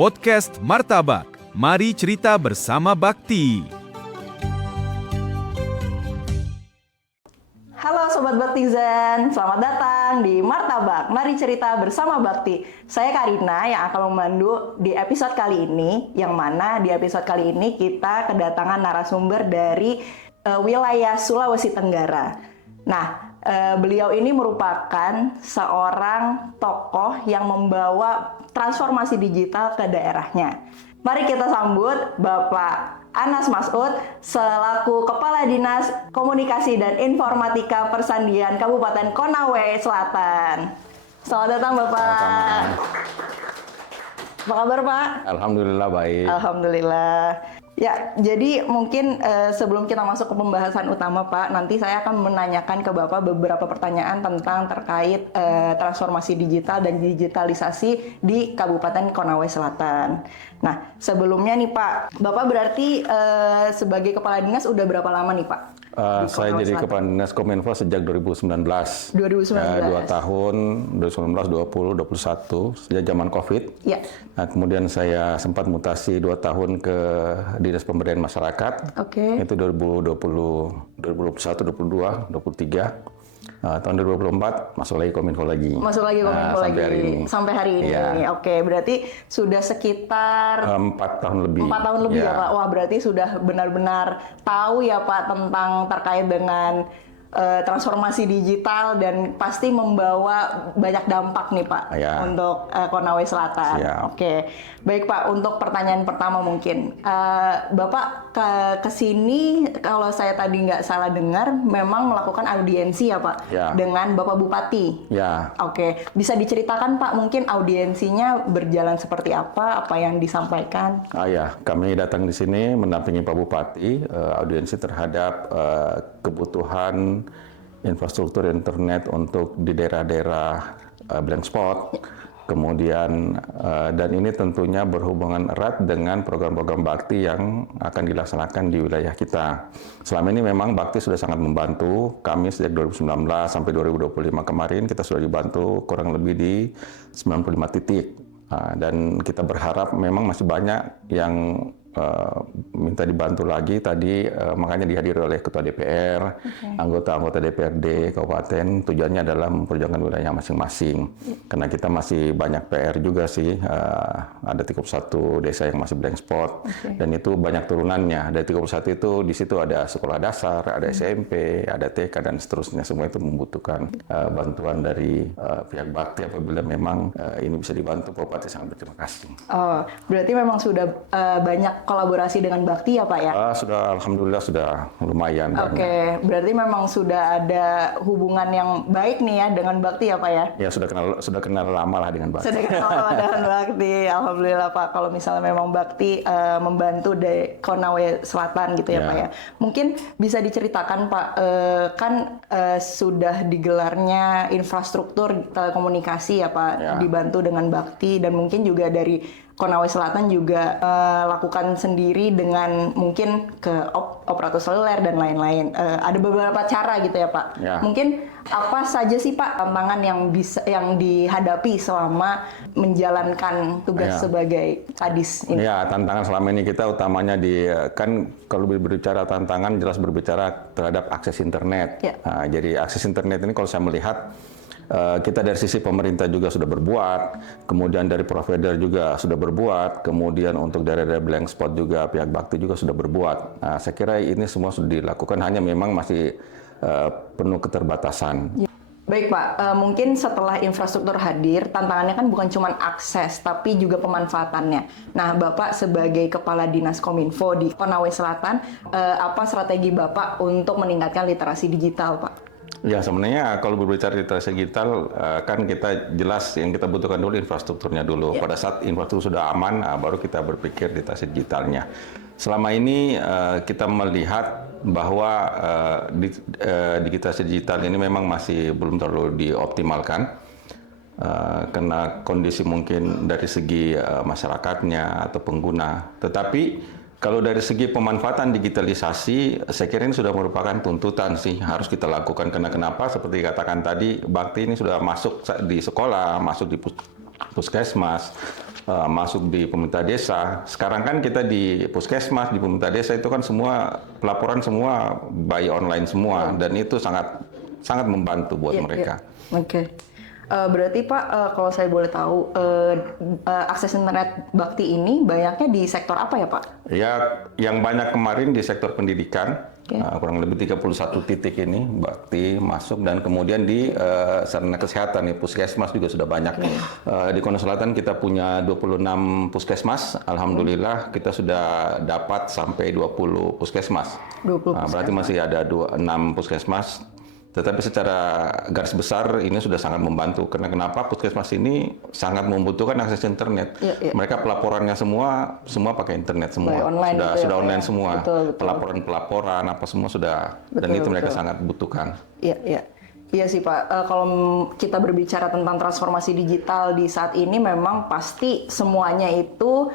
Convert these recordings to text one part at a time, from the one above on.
Podcast Martabak. Mari cerita bersama Bakti. Halo Sobat Baktizen, selamat datang di Martabak. Mari cerita bersama Bakti. Saya Karina yang akan memandu di episode kali ini, yang mana di episode kali ini kita kedatangan narasumber dari wilayah Sulawesi Tenggara. Nah, beliau ini merupakan seorang tokoh yang membawa transformasi digital ke daerahnya. Mari kita sambut Bapak Anas Masud selaku Kepala Dinas Komunikasi dan Informatika Persandian Kabupaten Konawe Selatan. Selamat datang Bapak. Apa kabar Pak? Alhamdulillah baik. Alhamdulillah. Ya, jadi mungkin sebelum kita masuk ke pembahasan utama Pak, nanti saya akan menanyakan ke Bapak beberapa pertanyaan tentang terkait transformasi digital dan digitalisasi di Kabupaten Konawe Selatan. Nah, sebelumnya nih Pak, Bapak berarti sebagai Kepala Dinas udah berapa lama nih Pak? Saya jadi Kepala Dinas Kominfo sejak 2019. 2019. 2 tahun, 2019, 20, 21, sejak zaman COVID. Ya. Nah, kemudian saya sempat mutasi 2 tahun ke Dinas Pemberdayaan Masyarakat. Oke. Itu 2020, 2021, 2022, 2023. Tahun 2024 masuk lagi Kominfo lagi. Masuk lagi Kominfo lagi. Sampai hari ini. Sampai hari ini. Ya. Oke, berarti sudah sekitar 4 tahun lebih. 4 tahun lebih ya Ya. Pak. Wah, berarti sudah benar-benar tahu ya Pak tentang terkait dengan transformasi digital dan pasti membawa banyak dampak nih Pak Ya. untuk Konawe Selatan. Siap. Oke, baik Pak. Untuk pertanyaan pertama mungkin, Bapak ke sini kalau saya tadi nggak salah dengar, memang melakukan audiensi ya Pak Ya. dengan Bapak Bupati. Ya. Oke, bisa diceritakan Pak mungkin audiensinya berjalan seperti apa yang disampaikan? Ya, kami datang di sini mendampingi Pak Bupati, audiensi terhadap kebutuhan infrastruktur internet untuk di daerah-daerah blank spot. Kemudian, dan ini tentunya berhubungan erat dengan program-program Bakti yang akan dilaksanakan di wilayah kita. Selama ini memang Bakti sudah sangat membantu kami sejak 2019 sampai 2025 kemarin, kita sudah dibantu kurang lebih di 95 titik. Dan kita berharap memang masih banyak yang minta dibantu lagi tadi, makanya dihadiri oleh Ketua DPR, anggota-anggota DPRD Kabupaten. Tujuannya adalah memperjuangkan wilayah masing-masing. Karena kita masih banyak PR juga sih, ada 31 desa yang masih blank spot, dan itu banyak turunannya. Dari 31 itu, di situ ada sekolah dasar, ada SMP, ada TK, dan seterusnya. Semua itu membutuhkan bantuan dari pihak Bakti. Apabila memang ini bisa dibantu, Pak Bupati sangat berterima kasih. Oh, berarti memang sudah banyak kolaborasi dengan Bakti ya Pak ya? Sudah, alhamdulillah sudah lumayan. Oke, berarti memang sudah ada hubungan yang baik nih ya dengan Bakti ya Pak ya? Ya, sudah kenal lama lah dengan Bakti. Sudah kenal lama dengan Bakti, alhamdulillah Pak. Kalau misalnya memang Bakti membantu di Konawe Selatan gitu ya Pak ya. Mungkin bisa diceritakan Pak, kan sudah digelarnya infrastruktur telekomunikasi ya Pak, dibantu dengan Bakti, dan mungkin juga dari Konawe Selatan juga lakukan sendiri dengan mungkin ke operator seluler dan lain-lain. Ada beberapa cara gitu ya Pak. Ya. Mungkin apa saja sih Pak tantangan yang dihadapi selama menjalankan tugas sebagai Kadis ini? Ya, tantangan selama ini kita utamanya kan kalau berbicara tantangan jelas berbicara terhadap akses internet. Ya. Jadi akses internet ini kalau saya melihat, kita dari sisi pemerintah juga sudah berbuat, kemudian dari provider juga sudah berbuat, kemudian untuk daerah-daerah blank spot juga pihak Bakti juga sudah berbuat. Saya kira ini semua sudah dilakukan, hanya memang masih penuh keterbatasan. Baik Pak, mungkin setelah infrastruktur hadir, tantangannya kan bukan cuma akses, tapi juga pemanfaatannya. Nah, Bapak sebagai Kepala Dinas Kominfo di Konawe Selatan, apa strategi Bapak untuk meningkatkan literasi digital Pak? Ya, sebenarnya kalau berbicara literasi digital, kan kita jelas yang kita butuhkan dulu infrastrukturnya dulu. Pada saat infrastruktur sudah aman, baru kita berpikir literasi digitalnya. Selama ini kita melihat bahwa literasi digital ini memang masih belum terlalu dioptimalkan. Karena kondisi mungkin dari segi masyarakatnya atau pengguna. Tetapi kalau dari segi pemanfaatan digitalisasi, saya kira ini sudah merupakan tuntutan sih, harus kita lakukan. Karena kenapa? Seperti dikatakan tadi, Bakti ini sudah masuk di sekolah, masuk di puskesmas, masuk di pemerintah desa. Sekarang kan kita di puskesmas, di pemerintah desa itu kan semua pelaporan semua by online semua, dan itu sangat sangat membantu buat mereka. Oke. Berarti Pak, kalau saya boleh tahu, akses internet bakti ini banyaknya di sektor apa ya Pak? Ya, yang banyak kemarin di sektor pendidikan, kurang lebih 31 titik ini bakti masuk, dan kemudian di sarana kesehatan, puskesmas juga sudah banyak. Di Konawe Selatan kita punya 26 puskesmas, alhamdulillah kita sudah dapat sampai 20 puskesmas. 20 Berarti masih ada 6 puskesmas. Tetapi secara garis besar ini sudah sangat membantu, karena kenapa puskesmas ini sangat membutuhkan akses internet. Mereka pelaporannya semua pakai internet semua, sudah online semua. Pelaporan apa semua sudah, dan itu mereka sangat butuhkan. Iya sih Pak, kalau kita berbicara tentang transformasi digital di saat ini memang pasti semuanya itu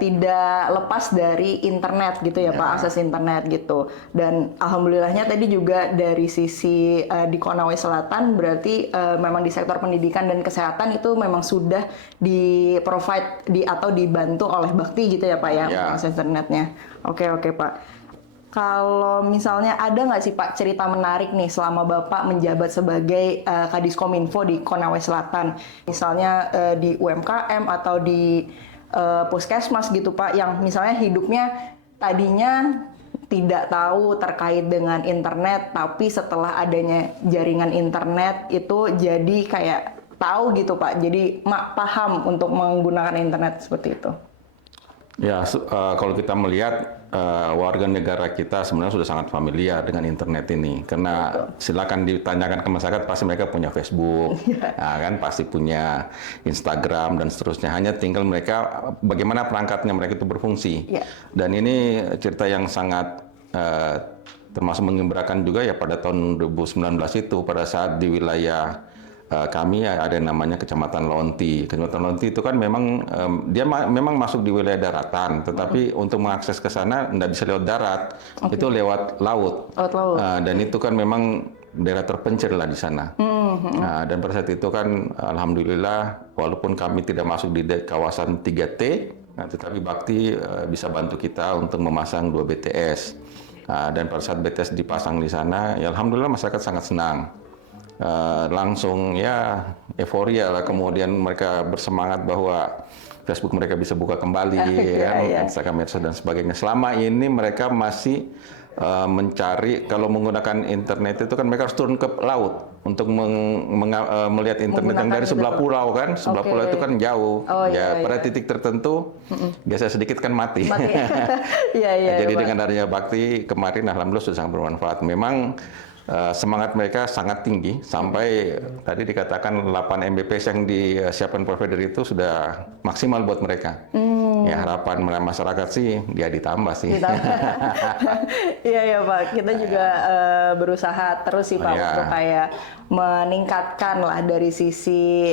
tidak lepas dari internet gitu ya Pak, akses internet gitu. Dan alhamdulillahnya tadi juga dari sisi di Konawe Selatan berarti memang di sektor pendidikan dan kesehatan itu memang sudah di provide atau dibantu oleh Bakti gitu ya Pak ya, akses internetnya. Oke Pak. Kalau misalnya ada nggak sih Pak cerita menarik nih selama Bapak menjabat sebagai Kadiskominfo di Konawe Selatan, misalnya di UMKM atau di puskesmas gitu Pak, yang misalnya hidupnya tadinya tidak tahu terkait dengan internet, tapi setelah adanya jaringan internet itu jadi kayak tahu gitu Pak, jadi paham untuk menggunakan internet seperti itu. Ya, kalau kita melihat warga negara kita sebenarnya sudah sangat familiar dengan internet ini, karena silakan ditanyakan ke masyarakat, pasti mereka punya Facebook, kan pasti punya Instagram dan seterusnya. Hanya tinggal mereka bagaimana perangkatnya mereka itu berfungsi. Dan ini cerita yang sangat termasuk mengembirakan juga ya pada tahun 2019 itu, pada saat di wilayah kami ada yang namanya Kecamatan Lonti. Kecamatan Lonti itu kan memang dia memang masuk di wilayah daratan, tetapi untuk mengakses ke sana tidak bisa lewat darat, itu lewat laut. Dan itu kan memang daerah terpencil lah di sana. Dan pada saat itu kan alhamdulillah walaupun kami tidak masuk di kawasan 3T, tetapi Bakti bisa bantu kita untuk memasang 2 BTS. Dan pada saat BTS dipasang di sana, ya alhamdulillah masyarakat sangat senang. Langsung ya euforia lah, kemudian mereka bersemangat bahwa Facebook mereka bisa buka kembali, Instagram dan sebagainya. Selama ini mereka masih mencari, kalau menggunakan internet itu kan mereka harus turun ke laut untuk melihat internet yang dari sebelah pulau kan, sebelah pulau itu kan jauh, pada titik tertentu biasa sedikit kan mati. Jadi dengan adanya Bakti kemarin alhamdulillah sudah sangat bermanfaat. Memang semangat mereka sangat tinggi, sampai tadi dikatakan 8 Mbps yang disiapkan provider itu sudah maksimal buat mereka. Ya harapan masyarakat sih dia ditambah sih. Iya Pak, kita juga berusaha terus sih Pak untuk kayak meningkatkan lah dari sisi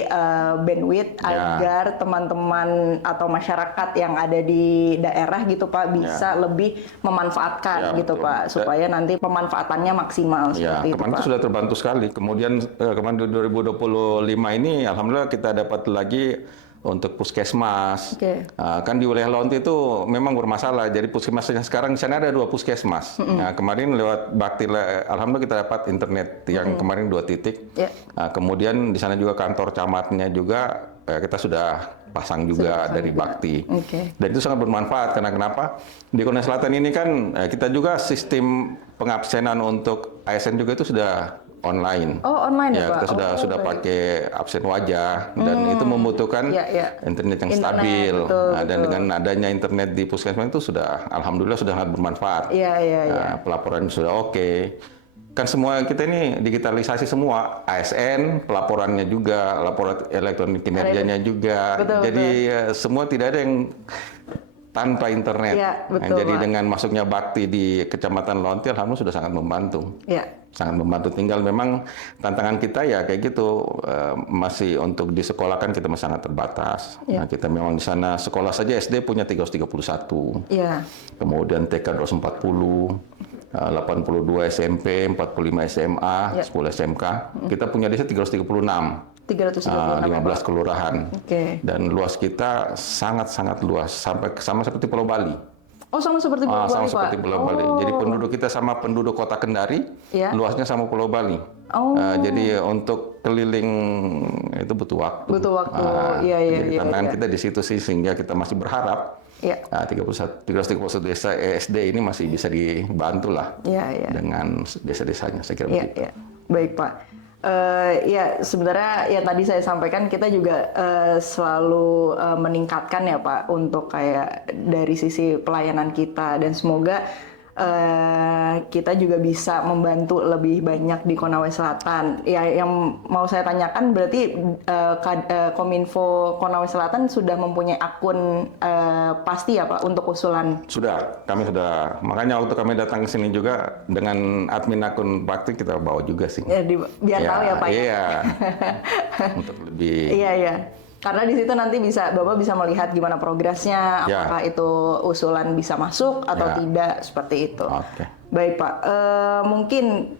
bandwidth agar teman-teman atau masyarakat yang ada di daerah gitu Pak bisa lebih memanfaatkan gitu Pak, supaya nanti pemanfaatannya maksimal. Kemarin itu sudah terbantu sekali. Kemudian kemarin 2025 ini alhamdulillah kita dapat lagi untuk puskesmas. Kan di wilayah Lonti itu memang bermasalah. Jadi puskesmasnya sekarang di sana ada 2 puskesmas. Nah, kemarin lewat Bakti alhamdulillah kita dapat internet yang kemarin 2 titik. Kemudian di sana juga kantor camatnya juga kita sudah pasang juga dari Bakti. Dan itu sangat bermanfaat, karena kenapa? Di Konawe Selatan ini kan kita juga sistem pengabsenan untuk ASN juga itu sudah online. Online ya Pak? Kita sudah pakai absen wajah, dan itu membutuhkan internet yang stabil. Dan dengan adanya internet di puskesmas itu sudah alhamdulillah sudah sangat bermanfaat. Pelaporan sudah oke. Kan semua kita ini digitalisasi semua, ASN, pelaporannya juga, laporan elektronik kinerjanya juga. Jadi semua tidak ada yang tanpa internet. Jadi dengan masuknya Bakti di Kecamatan Lonti, alhamdulillah sudah sangat membantu. Sangat membantu. Tinggal memang tantangan kita ya kayak gitu, masih untuk di sekolah kan kita masih sangat terbatas. Nah, kita memang di sana sekolah saja SD punya 331. Kemudian TK 240. 82 SMP, 45 SMA, 10 SMK. Kita punya desa 336. 15 kelurahan. Oke. Dan luas kita sangat-sangat luas, sama seperti Pulau Bali. Oh, sama seperti Pulau Bali, Sama Pak? seperti Pulau Bali. Jadi penduduk kita sama penduduk kota Kendari, Iya. luasnya sama Pulau Bali. Oh. Jadi untuk keliling itu butuh waktu. Butuh waktu. Iya, Jadi iya, tantangan iya. kita di situ sih, sehingga kita masih berharap Iya. 331 desa ESD ini masih bisa dibantu lah Iya, iya. dengan desa-desanya, saya kira Iya, begitu. iya. Baik, Pak. Ya, sebenarnya ya tadi saya sampaikan kita juga selalu meningkatkan ya Pak untuk kayak dari sisi pelayanan kita, dan semoga kita juga bisa membantu lebih banyak di Konawe Selatan. Ya, yang mau saya tanyakan berarti Kominfo Konawe Selatan sudah mempunyai akun pasti ya Pak untuk usulan? Sudah, kami sudah. Makanya waktu kami datang ke sini juga dengan admin akun Bakti kita bawa juga sih. Ya, biar tahu ya Pak. Iya. Untuk lebih. Iya, iya. Karena di situ nanti Bapak bisa melihat gimana progresnya, Ya. apakah itu usulan bisa masuk atau Ya. tidak, seperti itu. Oke. Baik Pak, mungkin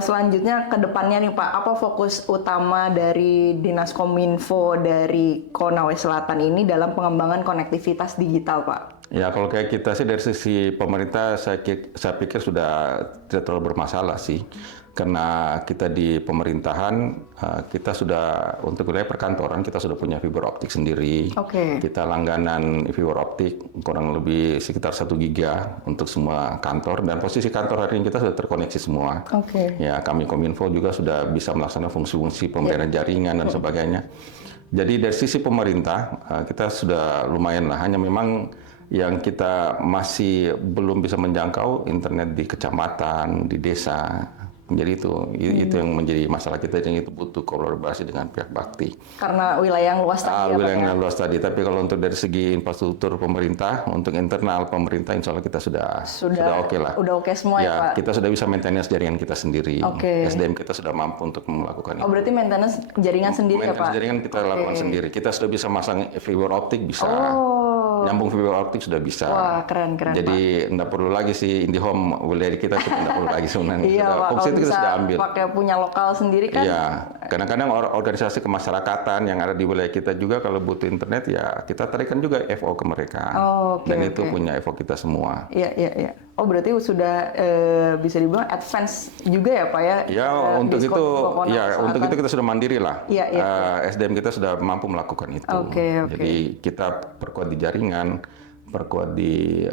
selanjutnya ke depannya nih Pak, apa fokus utama dari Dinas Kominfo dari Konawe Selatan ini dalam pengembangan konektivitas digital Pak? Ya, kalau kayak kita sih dari sisi pemerintah, saya pikir sudah tidak terlalu bermasalah sih. Karena kita di pemerintahan, kita sudah untuk wilayah perkantoran, kita sudah punya fiber optik sendiri. Oke. Kita langganan fiber optik kurang lebih sekitar 1 giga untuk semua kantor. Dan posisi kantor hari ini kita sudah terkoneksi semua. Oke. Ya, kami Kominfo juga sudah bisa melaksanakan fungsi-fungsi pemberian jaringan dan sebagainya. Jadi dari sisi pemerintah, kita sudah lumayan lah. Hanya memang yang kita masih belum bisa menjangkau internet di kecamatan, di desa. Jadi itu yang menjadi masalah kita, dan itu butuh kolaborasi dengan pihak Bakti. Karena wilayah yang luas tadi ya Pak Wilayah ya? yang luas tadi. Tapi kalau untuk dari segi infrastruktur pemerintah, untuk internal pemerintah, insya Allah kita sudah oke lah. Udah oke semua ya Pak? Kita sudah bisa maintenance jaringan kita sendiri. Oke. SDM kita sudah mampu untuk melakukan Oh, itu. berarti maintenance jaringan sendiri ya Pak? Maintenance jaringan kita lakukan sendiri. Kita sudah bisa masang fiber optik, bisa. Oh. Nyambung fiber optik sudah bisa. Wah, keren Pak. Jadi nggak perlu lagi sih IndiHome wilayah kita nggak perlu lagi sebenarnya. Iya Sudah, Pak, fungsi kalau itu kita bisa sudah ambil. pakai punya lokal sendiri kan? Iya, kadang-kadang organisasi kemasyarakatan yang ada di wilayah kita juga kalau butuh internet ya kita tarikan juga FO ke mereka. Oh, oke, Dan itu oke. punya FO kita semua. Iya, iya, iya. Oh, berarti sudah bisa dibilang advance juga ya Pak ya? Ya, untuk di itu Konawe ya Selatan. untuk itu kita sudah mandiri lah. Iya, iya. SDM kita sudah mampu melakukan itu. Oke, oke. Jadi kita perkuat di jaringan, perkuat di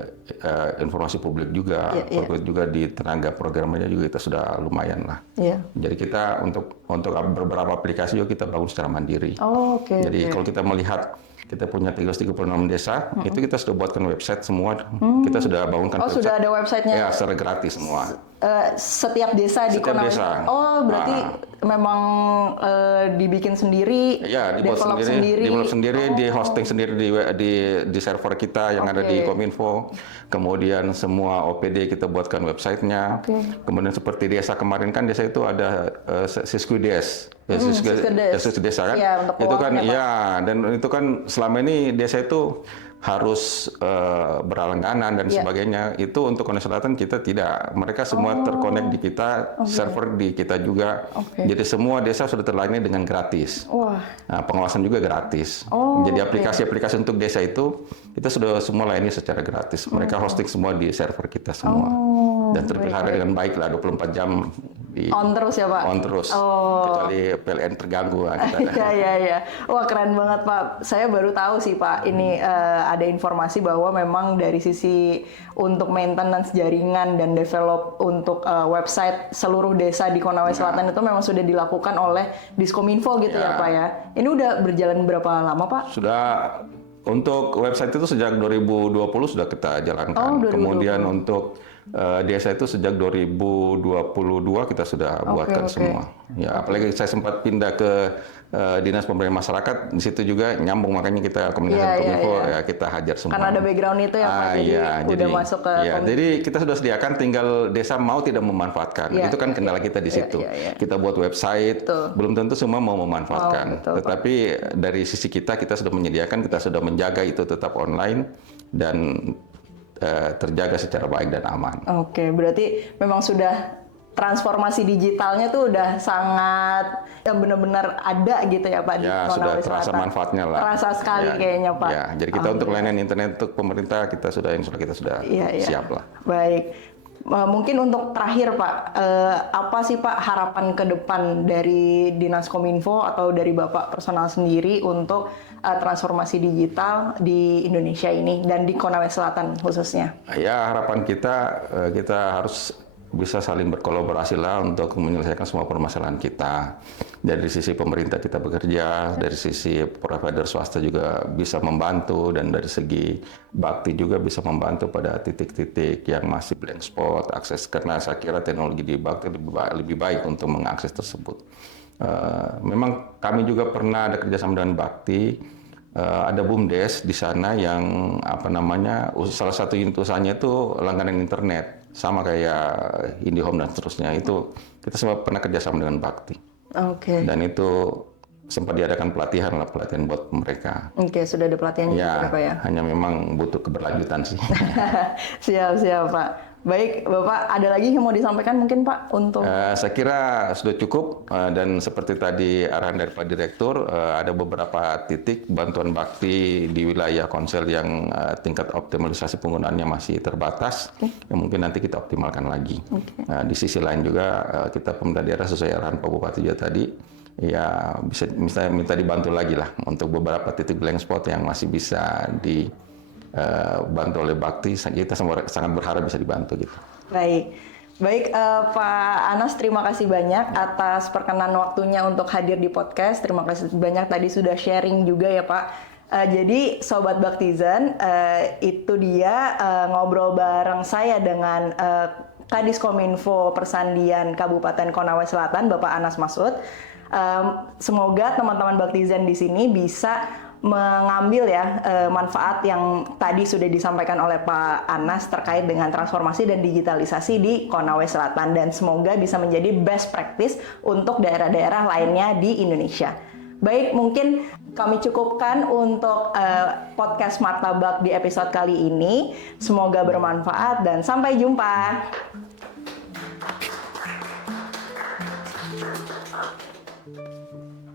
informasi publik juga, Iya, iya. perkuat juga di tenaga programnya juga kita sudah lumayan lah. Iya. Jadi kita untuk beberapa aplikasi juga kita bangun secara mandiri. Oh, oke. Jadi oke. kalau kita melihat kita punya 336 desa, itu kita sudah buatkan website semua. Kita sudah bangunkan Oh, website. sudah ada websitenya? Ya, secara gratis semua. Setiap desa di Setiap Konawe. desa. Oh, berarti memang dibikin sendiri, Ya, dibuat develop sendiri, develop sendiri, Oh. di hosting sendiri di server kita yang ada di Oke. Kominfo. Kemudian semua OPD kita buatkan websitenya. Oke. Kemudian seperti desa kemarin kan desa itu ada Siskudes. Siskudes. Desa kan. Iya, untuk Itu kan keuangannya, Pak. ya, dan itu kan selama ini desa itu harus berlangganan dan Iya. sebagainya. Itu untuk Konawe Selatan kita tidak. Mereka semua terkonek di kita, server di kita juga. Oke. Jadi semua desa sudah terlayani dengan gratis. Wah, Nah, pengawasan juga gratis. Oh, Jadi oke. aplikasi-aplikasi untuk desa itu kita sudah semua layani secara gratis. Mereka hosting semua di server kita semua. Dan terpelihara dengan baik lah 24 jam di on terus ya Pak? on terus. Oh. Kecuali PLN terganggu lah kita ada. Iya, iya, iya. Wah, keren banget Pak. Saya baru tahu sih Pak, ini ada informasi bahwa memang dari sisi untuk maintenance jaringan dan develop untuk website seluruh desa di Konawe Selatan itu memang sudah dilakukan oleh Diskominfo gitu ya Ya. Pak ya. Ini udah berjalan berapa lama Pak? Sudah untuk website itu sejak 2020 sudah kita jalankan. Oh, 2020. Kemudian untuk desa itu sejak 2022 kita sudah buatkan oke. semua. Ya, apalagi saya sempat pindah ke Dinas Pemberdayaan Masyarakat, di situ juga nyambung, makanya kita komunikasi Iya, iya, Kominfo iya. ya kita hajar semua. Karena ada background itu ya Pak, jadi udah masuk ke jadi kita sudah sediakan, tinggal desa mau tidak memanfaatkan. Iya, Itu kan iya, kendala kita di iya, situ. iya, iya. Kita buat website, Betul. belum tentu semua mau memanfaatkan. Betul, Pak. Tetapi dari sisi kita sudah menyediakan, kita sudah menjaga itu tetap online dan terjaga secara baik dan aman. Oke, berarti memang sudah transformasi digitalnya tuh udah sangat yang benar-benar ada gitu ya Pak di Ya, sudah Konawe terasa Selatan. manfaatnya lah. Terasa sekali Ya, kayaknya Pak. Ya, jadi kita untuk layanan internet untuk pemerintah kita sudah Iya, iya. siap lah. Baik. Mungkin untuk terakhir Pak, apa sih Pak harapan ke depan dari Dinas Kominfo atau dari Bapak personal sendiri untuk transformasi digital di Indonesia ini dan di Konawe Selatan khususnya? Ya, harapan kita harus bisa saling berkolaborasi lah untuk menyelesaikan semua permasalahan kita. Dari sisi pemerintah kita bekerja, dari sisi provider swasta juga bisa membantu, dan dari segi bakti juga bisa membantu pada titik-titik yang masih blank spot akses, karena saya kira teknologi di bakti lebih baik untuk mengakses tersebut. Memang kami juga pernah ada kerjasama dengan bakti. Ada BUMDes di sana yang salah satu unit usahanya itu langganan internet, sama kayak IndiHome dan seterusnya. Itu kita semua pernah kerjasama dengan bakti. Oke. Dan itu sempat diadakan pelatihan buat mereka. Oke, sudah ada pelatihan juga Pak ya? Hanya memang butuh keberlanjutan sih. Siap Pak. Baik, Bapak ada lagi yang mau disampaikan mungkin Pak untuk? Saya kira sudah cukup, dan seperti tadi arahan dari Pak Direktur, ada beberapa titik bantuan bakti di wilayah Konsel yang tingkat optimalisasi penggunaannya masih terbatas, yang mungkin nanti kita optimalkan lagi. Di sisi lain juga kita pemerintah daerah sesuai arahan Pak Bupati juga tadi, ya bisa minta dibantu lagi lah untuk beberapa titik blank spot yang masih bisa dibantu oleh bakti. Kita sangat berharap bisa dibantu gitu. Baik, Pak Anas, terima kasih banyak atas perkenan waktunya untuk hadir di podcast. Terima kasih banyak tadi sudah sharing juga ya Pak. Jadi Sobat Baktizen, itu dia ngobrol bareng saya dengan Kadis Kominfo Persandian Kabupaten Konawe Selatan, Bapak Anas Masud. Semoga teman-teman Baktizen di sini bisa mengambil ya manfaat yang tadi sudah disampaikan oleh Pak Anas terkait dengan transformasi dan digitalisasi di Konawe Selatan, dan semoga bisa menjadi best practice untuk daerah-daerah lainnya di Indonesia. Baik, mungkin kami cukupkan untuk podcast Martabak di episode kali ini. Semoga bermanfaat dan sampai jumpa.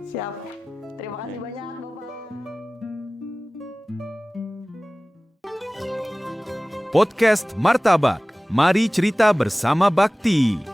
Siap. Terima kasih banyak, Bapak. Podcast Martabak, mari cerita bersama Bakti.